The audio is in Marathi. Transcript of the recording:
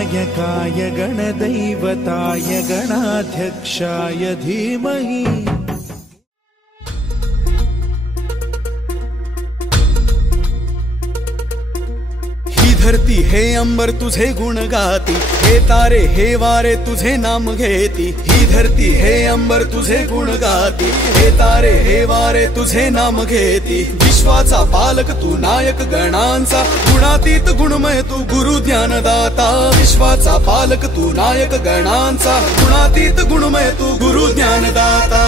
गणनायकाय गणदैवताय गणाध्यक्षाय धीमहि। धरती हे अंबर तुझे गुण गाती, हे तारे हे वारे तुझे नाम घेती। ही धरती हे अंबर तुझे गुण गाती, हे तारे हे वारे तुझे नाम घेती। विश्वाचा पालक तू नायक गणांचा, गुणातीत गुणमय तू गुरु ज्ञानदाता। विश्वाचा पालक तू नायक गणांचा, गुणातीत गुणमय तू गुरु ज्ञानदाता।